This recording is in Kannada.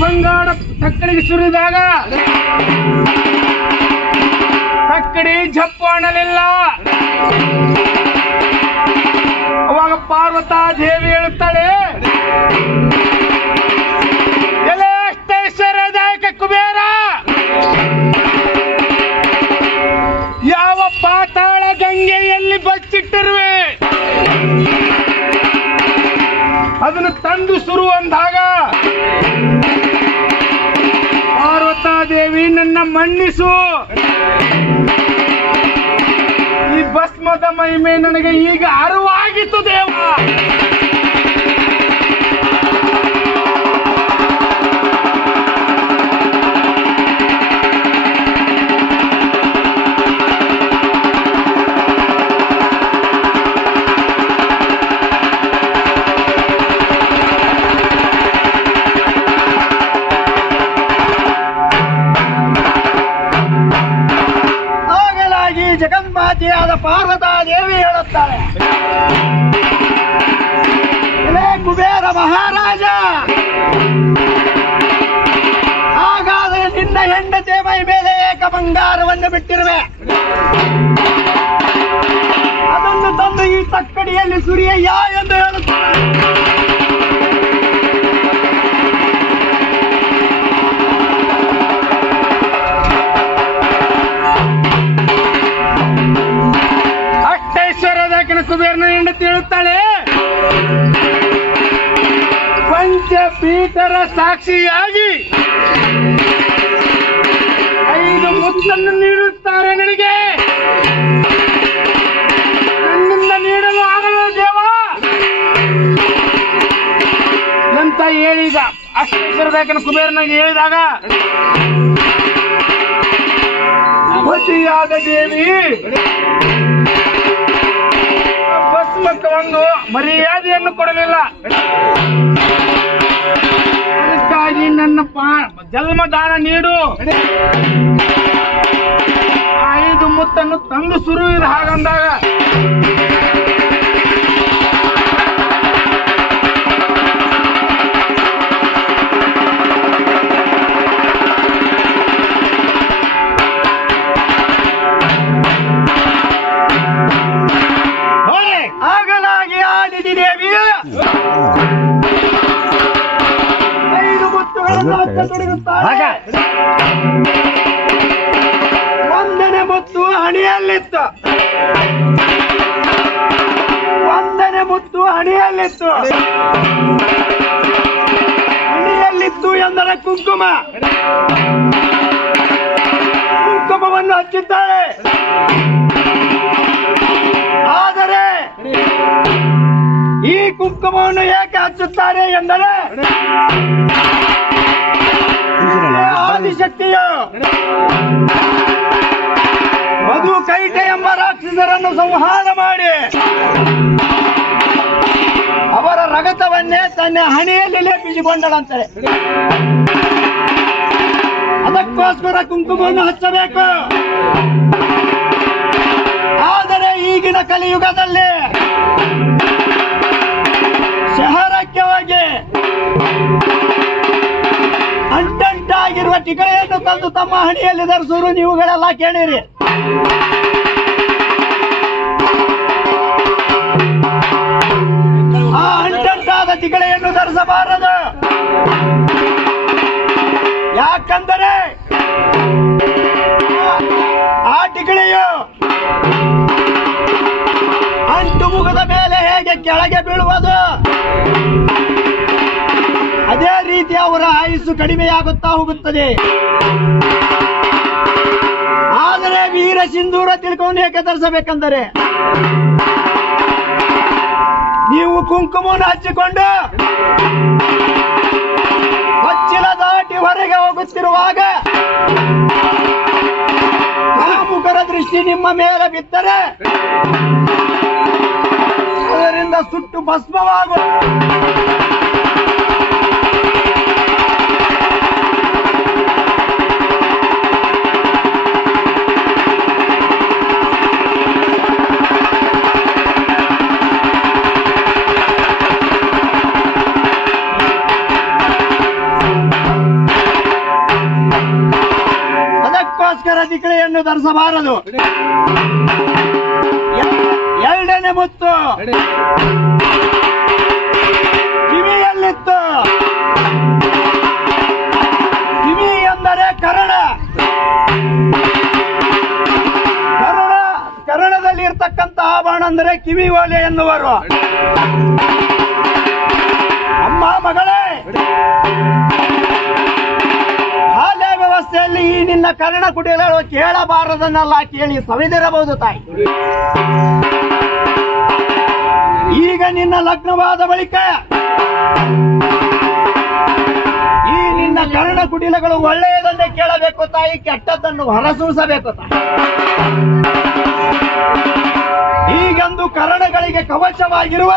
ಬಂಗಾರ ತಕ್ಕಡಿಗೆ ಸುರಿದಾಗ ತಕ್ಕಡಿ ಜಪ್ಪು ಅನ್ನಲಿಲ್ಲ. ಅವಾಗ ಪಾರ್ವತಾ ದೇವಿ ಹೇಳುತ್ತಾಳೆ, ಎಲೆ ಅಷ್ಟೈಶ್ವರ್ಯದಾಯಕ ಕುಬೇರ, ಯಾವ ಪಾತಾಳ ಗಂಗೆಯಲ್ಲಿ ಬಚ್ಚಿಟ್ಟಿರುವೆ ಅದನ್ನು ತಂದು ಸುರುವಂದಾಗ ಪಾರ್ವತಾ ದೇವಿ ನನ್ನ ಮನ್ನಿಸು. ಈ ಭಸ್ಮದ ಮಹಿಮೆ ನನಗೆ ಈಗ ಅರಿವಾಗಿತ್ತು ದೇವ. ಜಗನ್ಮಾತೆಯಾದ ಪಾರ್ವತಾ ದೇವಿ ಹೇಳುತ್ತಾಳೆ, ಎಲೆ ಕುಬೇರ ಮಹಾರಾಜ, ಹಾಗಾದರೆ ನಿನ್ನ ಹೆಂಡತಿ ಮೈ ಮೇಲೆ ಏಕ ಬಂಗಾರವನ್ನು ಬಿಟ್ಟಿರುವೆ, ಅದನ್ನು ತಂದು ಈ ತಕ್ಕಡಿಯಲ್ಲಿ ಸುರಿಯಯ್ಯ ಎಂದು ಹೇಳುತ್ತಾಳೆ. ಕುಬೇರನ ಹೆಂಡತಿ ಹೇಳುತ್ತಾಳೆ, ಪಂಚಪೀಠರ ಸಾಕ್ಷಿಯಾಗಿ 5 ಮುತ್ತನ್ನು ನೀಡುತ್ತಾರೆ ನನಗೆ, ನನ್ನಿಂದ ನೀಡಲು ಆಗಲ್ಲ ದೇವ ಅಂತ ಹೇಳಿದ. ಅಷ್ಟೈಶ್ವರ್ಯದಾಯಕನ ಕುಬೇರನಿಗೆ ಹೇಳಿದಾಗ ಪತಿಯಾದ ದೇವಿ ಭಸ್ಮಕ್ಕೆ ಒಂದು ಮರ್ಯಾದೆಯನ್ನು ಕೊಡಲಿಲ್ಲ. ಅದಕ್ಕಾಗಿ ನನ್ನ ಜನ್ಮದಾನ ನೀಡು, 5 ಮುತ್ತನ್ನು ತಂದು ಸುರುವಿದ ಹಾಗಂದಾಗ ಆಗಲಾಗಿ ಆದಿತಿ ದೇವಿಯ 5 ಮುತ್ತುಗಳನ್ನು ಹಚ್ಚ ತೊಡಗುತ್ತಾರೆ. 1ನೇ ಮುತ್ತು ಹಣಿಯಲ್ಲಿತ್ತು, 1ನೇ ಮುತ್ತು ಹಣಿಯಲ್ಲಿತ್ತು. ಹಣಿಯಲ್ಲಿತ್ತು ಎಂದರೆ ಕುಂಕುಮವನ್ನು ಹಚ್ಚುತ್ತಾಳೆ. ಆದರೆ ಈ ಕುಂಕುಮವನ್ನು ಏಕೆ ಹಚ್ಚುತ್ತಾರೆ ಎಂದರೆ ಆದಿಶಕ್ತಿಯು ಮಧು ಕೈಟ ಎಂಬ ರಾಕ್ಷಸರನ್ನು ಸಂಹಾರ ಮಾಡಿ ಅವರ ರಗತವನ್ನೇ ತನ್ನ ಹಣೆಯಲ್ಲಿ ಲೇಪಿಸಿಕೊಂಡಳಂತೆ. ಅದಕ್ಕೋಸ್ಕರ ಕುಂಕುಮವನ್ನು ಹಚ್ಚಬೇಕು. ಆದರೆ ಈಗಿನ ಕಲಿಯುಗದಲ್ಲಿ ಶಹರಕ್ಕೆ ಹೋಗಿ ಅಂಟಂಟಾಗಿರುವ ಟಿಕಳೆಯನ್ನು ತಂದು ತಮ್ಮ ಹಣಿಯಲ್ಲಿ ಧರಿಸುವರು ನೀವುಗಳೆಲ್ಲ ಕೇಳಿರಿ. ಆ ಅಂಟಂಟಾದ ತಿಗಳೆಯನ್ನು ಧರಿಸಬಾರದು. ಯಾಕಂದರೆ ಆ ಟಿಕಳೆಯು ಅಂಟು ಮುಗದ ಮೇಲೆ ಹೇಗೆ ಕೆಳಗೆ ಬೀಳುವುದು, ಅದೇ ರೀತಿ ಅವರ ಆಯುಸ್ಸು ಕಡಿಮೆಯಾಗುತ್ತಾ ಹೋಗುತ್ತದೆ. ಆದರೆ ವೀರ ಸಿಂಧೂರ ತಿಳ್ಕೊಂಡು ಏಕೆ ಧರಿಸಬೇಕೆಂದರೆ ನೀವು ಕುಂಕುಮವನ್ನು ಹಚ್ಚಿಕೊಂಡು ಹೊಚ್ಚಿಲ ದಾಟಿ ಹೊರಗೆ ಹೋಗುತ್ತಿರುವಾಗ ಕಾಮುಕರ ದೃಷ್ಟಿ ನಿಮ್ಮ ಮೇಲೆ ಬಿದ್ದರೆ ಅದರಿಂದ ಸುಟ್ಟು ಭಸ್ಮವಾಗುವ ತಿಕಳೆಯನ್ನು ಧರಿಸಬಾರದು. ಎರಡನೇ ಮುತ್ತು ಕಿವಿಯಲ್ಲಿತ್ತು. ಕಿವಿ ಎಂದರೆ ಕರ್ಣ. ಕರ್ಣದಲ್ಲಿ ಇರ್ತಕ್ಕಂಥ ಆಭರಣ ಅಂದರೆ ಕಿವಿ ಓಲೆ ಎನ್ನುವರು. ಅಮ್ಮ ಮಗಳೇ, ಶಾಲೆ ವ್ಯವಸ್ಥೆಯಲ್ಲಿ ಈ ನಿನ್ನ ಕರ್ಣ ಕುಟಿಲಗಳು ಕೇಳಬಾರದನ್ನೆಲ್ಲ ಕೇಳಿ ಸವಿದಿರಬಹುದು ತಾಯಿ. ಈಗ ನಿನ್ನ ಲಗ್ನವಾದ ಬಳಿಕ ಈ ನಿನ್ನ ಕರ್ಣ ಕುಟಿಲಗಳು ಒಳ್ಳೆಯದನ್ನೇ ಕೇಳಬೇಕು ತಾಯಿ, ಕೆಟ್ಟದ್ದನ್ನು ಹೊರಸೂಸಬೇಕು ತಾಯಿ. ಈಗಂದು ಕರ್ಣಗಳಿಗೆ ಕವಚವಾಗಿರುವ